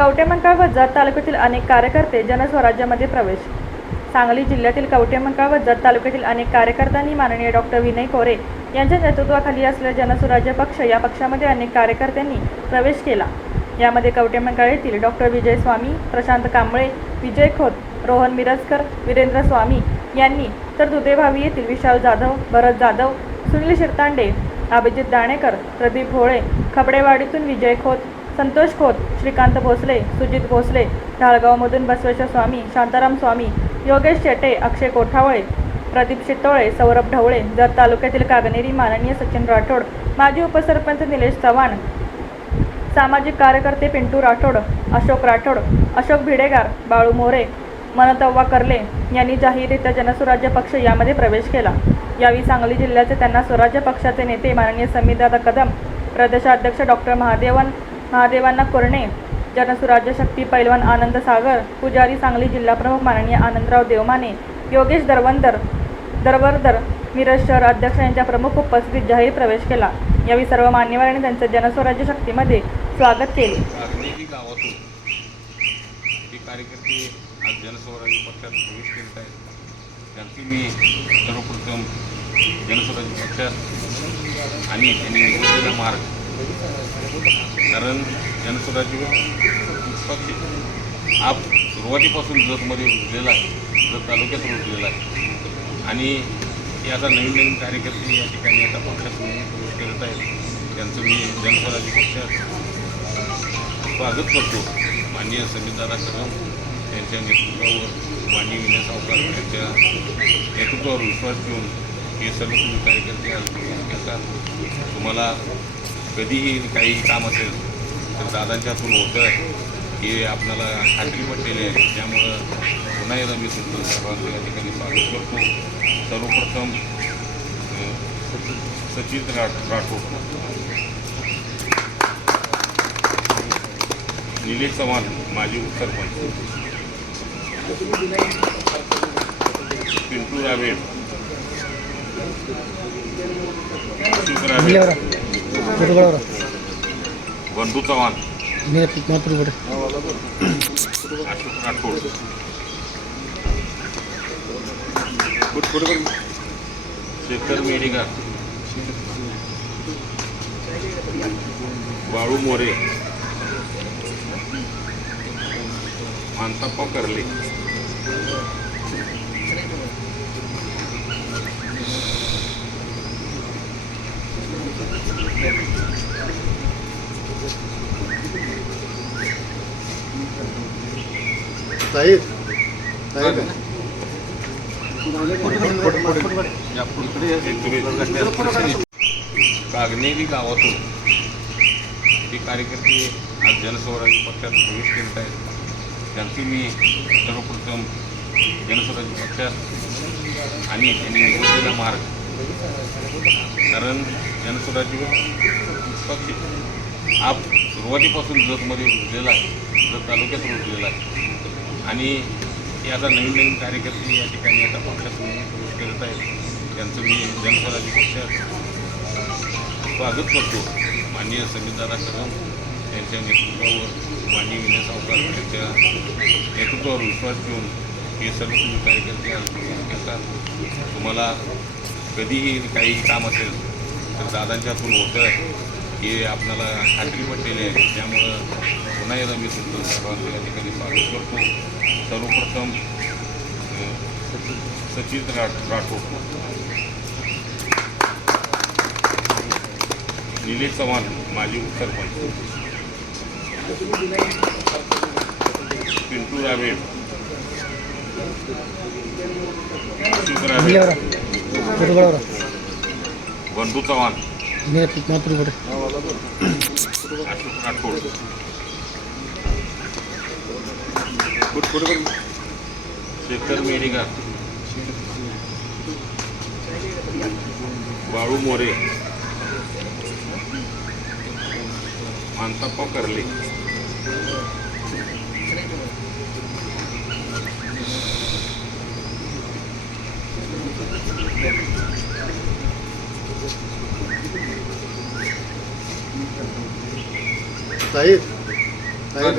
कवटेमंकाळ व जत तालुक्यातील अनेक कार्यकर्ते जनस्वराज्यामध्ये प्रवेश. सांगली जिल्ह्यातील कवटेमंकाळ व जत तालुक्यातील अनेक कार्यकर्त्यांनी माननीय डॉक्टर विनय कोरे यांच्या नेतृत्वाखाली असलेल्या जनस्वराज्य पक्ष या पक्षामध्ये अनेक कार्यकर्त्यांनी प्रवेश केला. यामध्ये कवटेमंकाळ येथील डॉक्टर विजय स्वामी प्रशांत कांबळे विजय खोत रोहन मिरजकर वीरेंद्र स्वामी यांनी तर दुधेभावी येथील विशाल जाधव भरत जाधव सुनील शिरतांडे अभिजित दाणेकर प्रदीप भोळे खबडेवाडीतून विजय खोत संतोष खोत श्रीकांत भोसले सुजित भोसले ढाळगावमधून बसवेश्वर स्वामी शांताराम स्वामी योगेश शेटे अक्षय कोठावळे प्रदीप शितोळे सौरभ ढवळे जत तालुक्यातील कागनेरी माननीय सचिन राठोड माजी उपसरपंच निलेश चव्हाण सामाजिक कार्यकर्ते पिंटू राठोड अशोक राठोड अशोक भिडेगार बाळू मोरे मनतव्वा कर्ले यांनी जाहीररित्या जनसुराज्य पक्ष यामध्ये प्रवेश केला. यावेळी सांगली जिल्ह्याचे त्यांना स्वराज्य पक्षाचे नेते माननीय समीरदादा कदम प्रदेशाध्यक्ष डॉक्टर महादेवन महादेवांना कोरणे जनसुराज्य शक्ती पैलवान आनंद सागर पुजारी सांगली जिल्हाप्रमुख माननीय आनंदराव देवमाने योगेश दरवंदर दरवरदर मिरज शहर अध्यक्ष यांच्या प्रमुख उपस्थितीत जाहीर प्रवेश केला. यावेळी सर्व मान्यवरांनी त्यांचं जनस्वराज्य शक्तीमध्ये स्वागत केले. कार्यकर्ते आज जनस्वराज्य पक्षात प्रवेश करीत आहेत. त्यांची मी सर्वप्रथम जनस्वराज्य पक्षात आणि त्यांनी निवडलेला मार्ग कारण जनस्वराज्य पक्ष आप सुरुवातीपासून जतमध्ये रुजलेला आहे जत तालुक्यात रुजलेला आहे. आणि हे आता नवीन नवीन कार्यकर्ते या ठिकाणी आता पक्षात प्रवेश करत आहेत त्यांचं मी जनस्वराज्य पक्षात स्वागत करतो. माननीय समीरदादा कदम यांच्या नेतृत्वावर माननीय विनय सावकार यांच्या नेतृत्वावर विश्वास ठेवून हे सर्व तुम्ही कार्यकर्ते आज करतात. तुम्हाला कधीही काही काम असेल तर दादांच्या हातून होतं हे आपल्याला खात्री पटलेली आहे. त्यामुळं पुन्हा एकदा मी तुमचं सर्वांचं या ठिकाणी स्वागत करतो. सर्वप्रथम सचिन राठ राठोड. निलेश चव्हाण माजी उपसरपंच. पिंटू रावेड. बंधू चव्हाण अशोक राठोड शेखर मेडिका बाळू मोरे मानताप्पा करले साहिद साहिद कागनेरी गावातून हे कार्यकर्ते आज जनस्वराज्य पक्षात प्रवेश करीत आहेत त्यांची मी सर्वप्रथम जनस्वराज्य पक्षात आणि त्यांनी निवडलेला मार्ग. कारण जनस्वराज्य पक्ष हा सुरुवातीपासून जतमध्ये रुजलेला आहे जत तालुक्यात रुजलेला आहे. आणि हे आता नवीन नवीन कार्यकर्ते या ठिकाणी आता पक्षात प्रवेश करत आहेत त्यांचं मी जनस्वराज्य पक्षात स्वागत करतो. माननीय समीरदादा कदम यांच्या नेतृत्वावर माननीय विनय सावकार यांच्या नेतृत्वावर विश्वास ठेवून हे सर्व तुम्ही कार्यकर्ते करतात. तुम्हाला कधीही काही काम असेल तर दादांच्या हातून होतं हे आपल्याला खात्री पटलेली आहे. त्यामुळं पुन्हा एकदा मी तुमचं सर्वांचं या ठिकाणी स्वागत करतो. सर्वप्रथम अ, सचिन राठ राठोड. निलेश चव्हाण माजी उपसरपंच. पिंटू रावेड बंधू चव्हाण. मेडिका बाळू मोरे. मानताप्पा करले. Side side